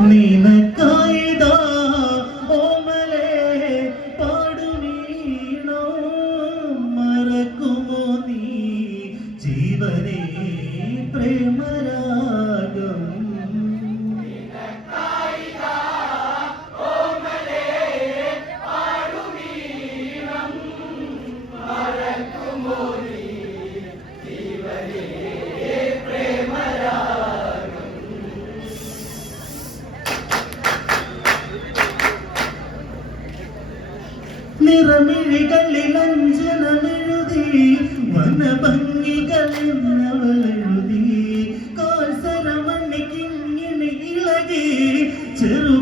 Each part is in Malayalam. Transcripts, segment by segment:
你们可以等。നിറമിഴികളിൽ അഞ്ജനമെഴുതി വനഭംഗികളിൽ നവളെഴുതി കോൽസരമണ്ണിക്കിങ്ങനെ ഇളകി ചെറു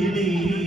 പിടി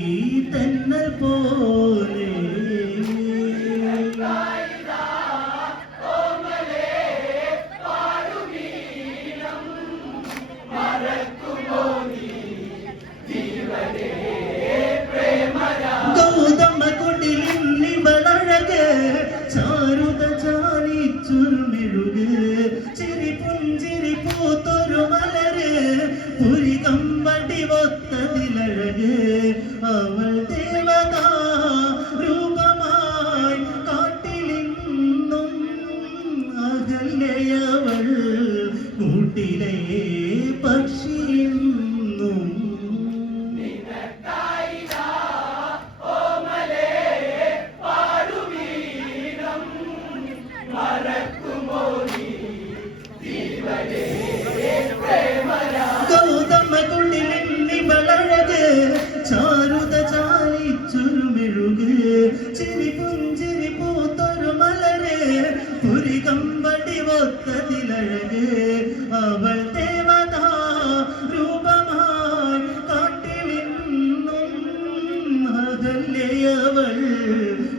ദിവസത്തിലഴക് അവൾ രൂപമായി കാട്ടിലിന്നും അതല്ലേ അവൾ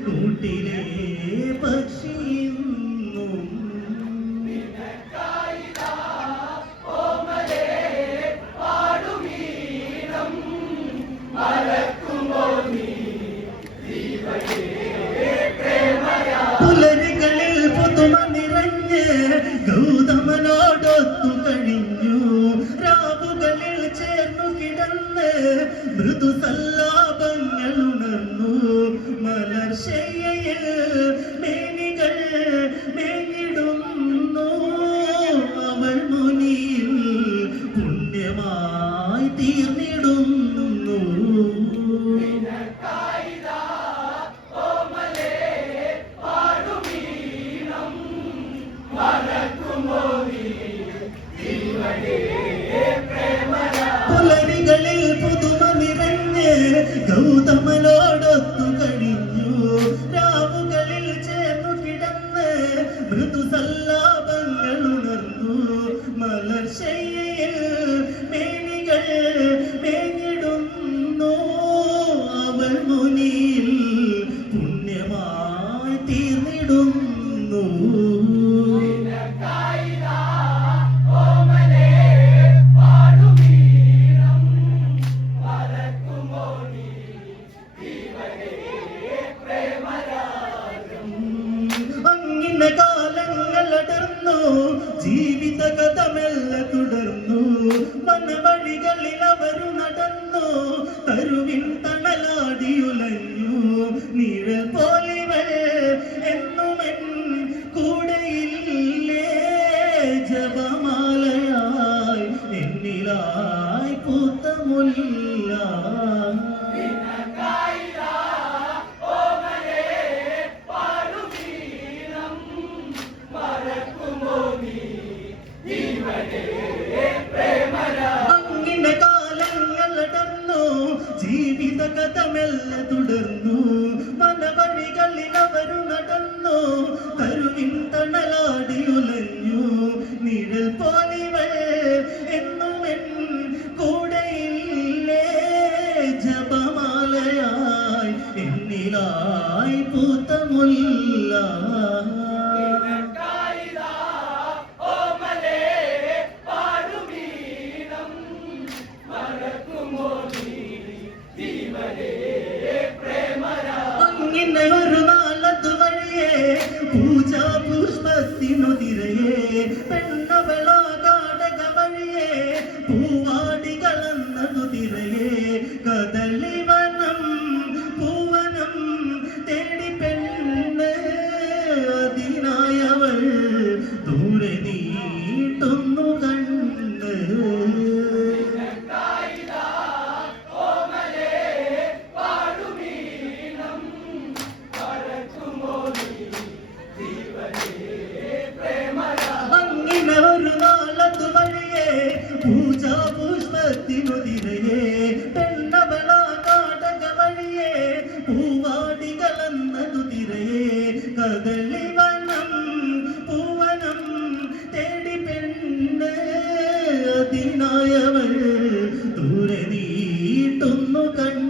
കൂട്ടിലേ പക്ഷ மொழிகளில் കണ്ണു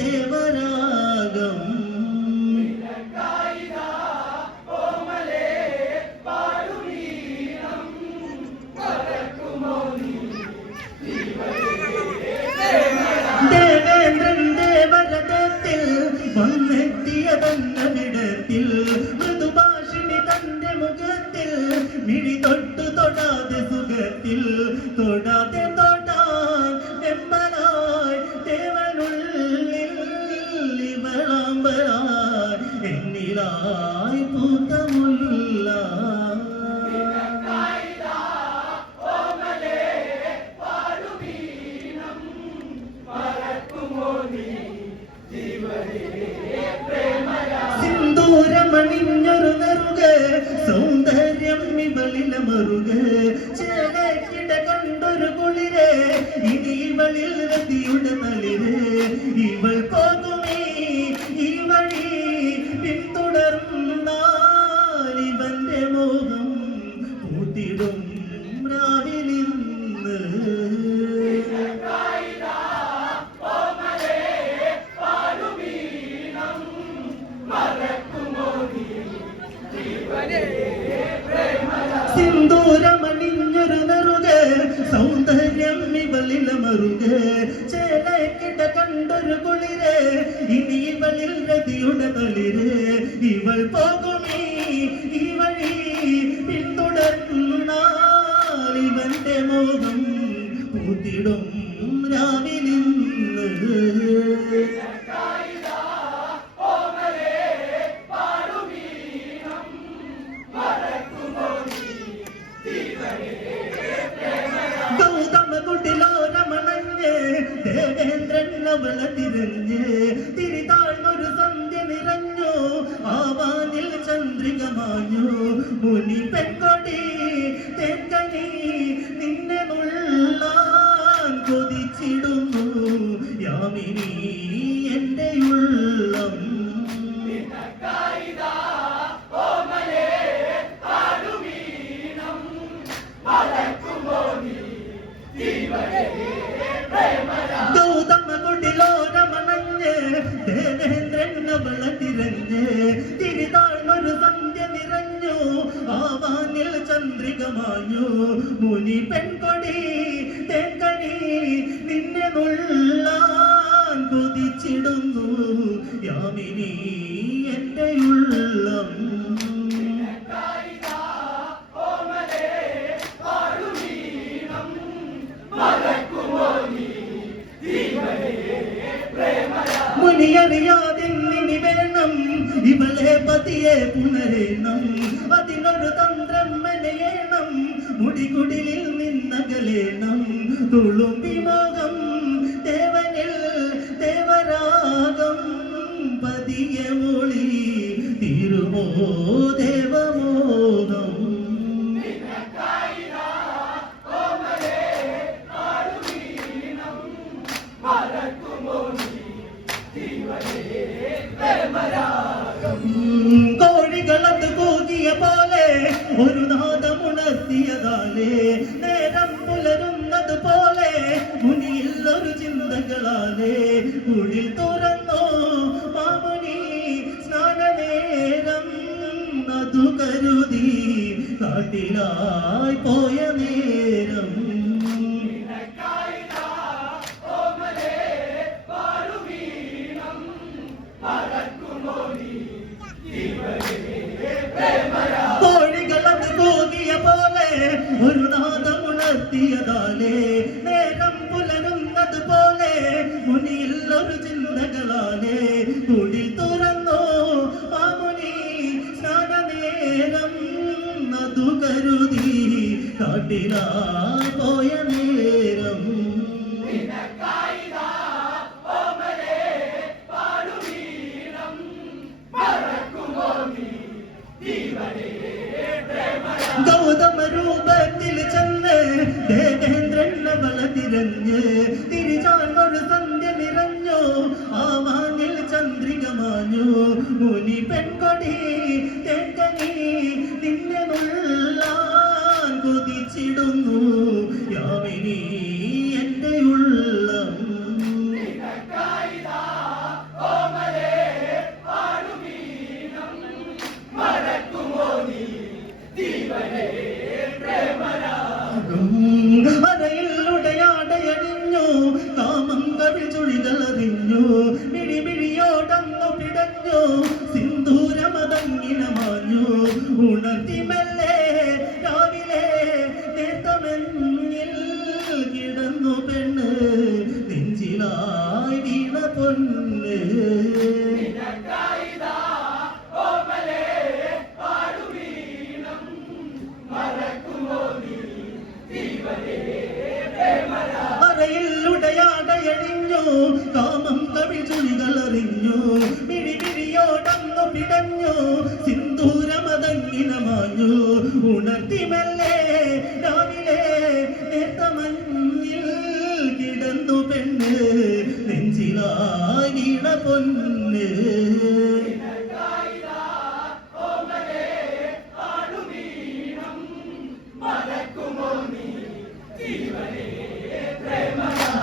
你们。വെണ്ണിലായി പൂത്തമുല്ല സിന്ദൂരമണിഞ്ഞൊരു നറുക സൗന്ദര്യം ഇവളില മറുക. ചേടക്കിട കണ്ടൊരു കുളിരേ ഇനി ഇവളിൽ നദിയുള്ള നിന്റെ മോഹം പൂത്തിടും രാവിലിന്ന് ചോദിച്ചിടുന്നു. യാമിനി എന്റെ ഉള്ളം. ദൂതമ്മ കൊണ്ടി ലോകമണഞ്ഞ് ദേവേന്ദ്രൻ അവളെ തിരഞ്ഞ് തിരിതാഴ്ന്നൊരു സന്ധ്യ നിറഞ്ഞു ചന്ദ്രികമാഞ്ഞു. മുനി പെൺകൊടി നിന്നെ കൊതിച്ചിടുന്നു. യാമിനി എന്റെ ഉള്ളം. മുനിയറിയാതെന്നിനി വേണം ഇവളെ പതിയെ പുണരണം. അതിനൊരു തന്ത്രം മെനയേണം. മുടികുടിലിൽ നിന്നകലേണം. துளும்பி மோகம் தேவனில் தேவராகம் பதிய மொழி திருமோ தேவமோகம். താനേ കുഴിൽ തുറന്നോ. മാമുനി സ്നാനനേരം അതു കരുതി കാട്ടിലായി പോയ നേരം. കോഴികളത് കൂകിയ പോലെ ഒരു നാദമുണർത്തിയതാലേ കരുതി കാട്ടിലാ പോയ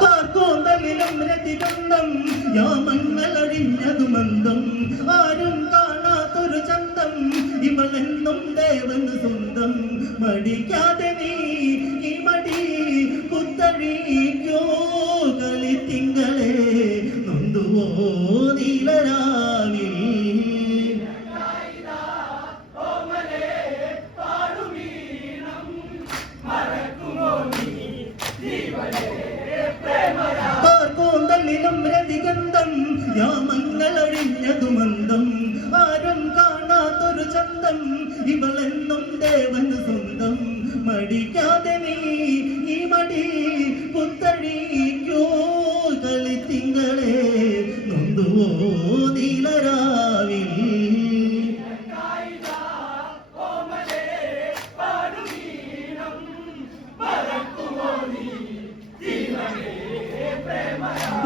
കാർക്കോന്തലിലും രതിബന്ധം യാമങ്ങളഴിഞ്ഞതു മന്ദം ആരും കാണാത്തൊരു ചന്തം ഇവളെന്നും ദേവന് സ്വന്തം. മടിക്കാതെ നീ ഈ മടി കുത്തഴി യാമൻ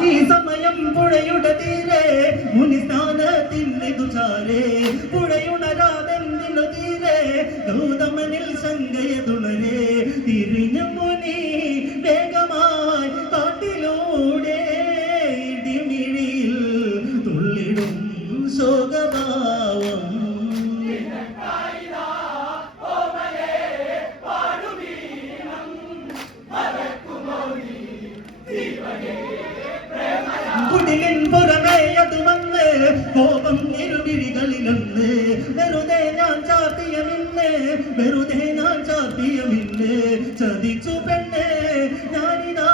ഈ സമയം പുഴയുടെ തീരെ മുനിസ്ഥാനത്തിന്റെ തുചാരെ പുഴയുണരാതെന്തിനു തീരെ ഗൗതമനിൽ ശങ്കയതുണരെ. തിരിഞ്ഞു മുനി വേഗമായി കാട്ടിലൂടെ വെറുതെ ഞാൻ ചാത്തിയമില്ലേ ചതിച്ചു പെണ്ണേ ഞാനിതാ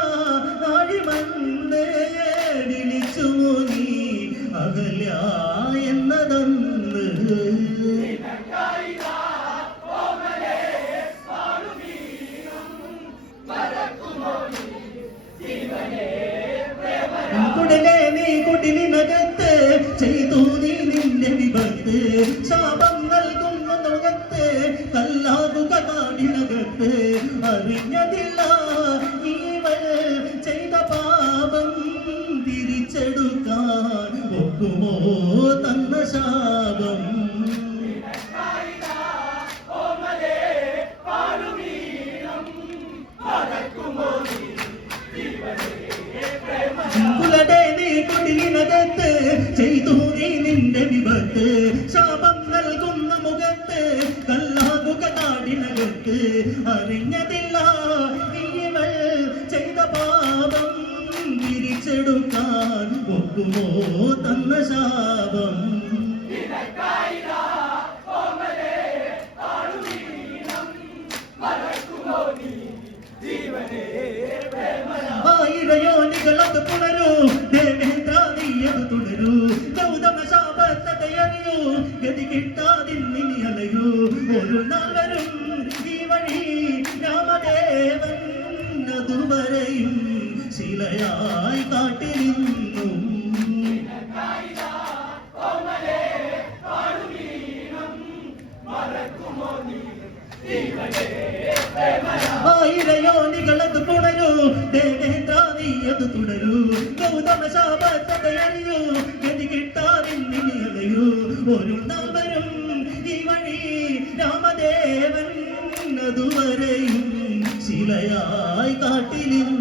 നാഴിമന്ദേ വിളിച്ചു മോനി അകല എന്നതന്ന്. ചെയ്തു നീ നിന്റെ വിപത്ത്. ശാപം നൽകും മുഖത്ത് കല്ലാകുക കാടിനകത്ത് അറിഞ്ഞതില്ല. നീവൾ ചെയ്ത പാപം തിരിച്ചെടുക്കാൻ ഒക്കുമോ തന്ന ശാപം? ചെയ്തു നീ നിന്റെ വിപത്ത്. നാടിനകത്ത് അറിഞ്ഞതില്ല. ഇവൾ ചെയ്ത പാപം തിരിച്ചെടുക്കാൻ ഒക്കുമോ തന്ന ശാപം? ആയിരയോനികളത് പുണരൂ. ദേവേന്ദ്ര നീയത് തുടരൂ. ഗൗതമ ശാപത്തതയറിയൂ ഗതി കിട്ടാതിന്നിനി അലയൂ. ഒരു നാൾ വരും വഴി രാമദേവൻ അതുവരെയും ശിലയായി കാട്ടിലിന്നും ആയിരയോനികളത് പുണരൂ ദേവേന്ദ്ര നീയത് തുടരൂ. ഗൗതമ ശാപത്തതയറിയൂ അതുവരെയും ശിലയായി കാട്ടിലിന്നും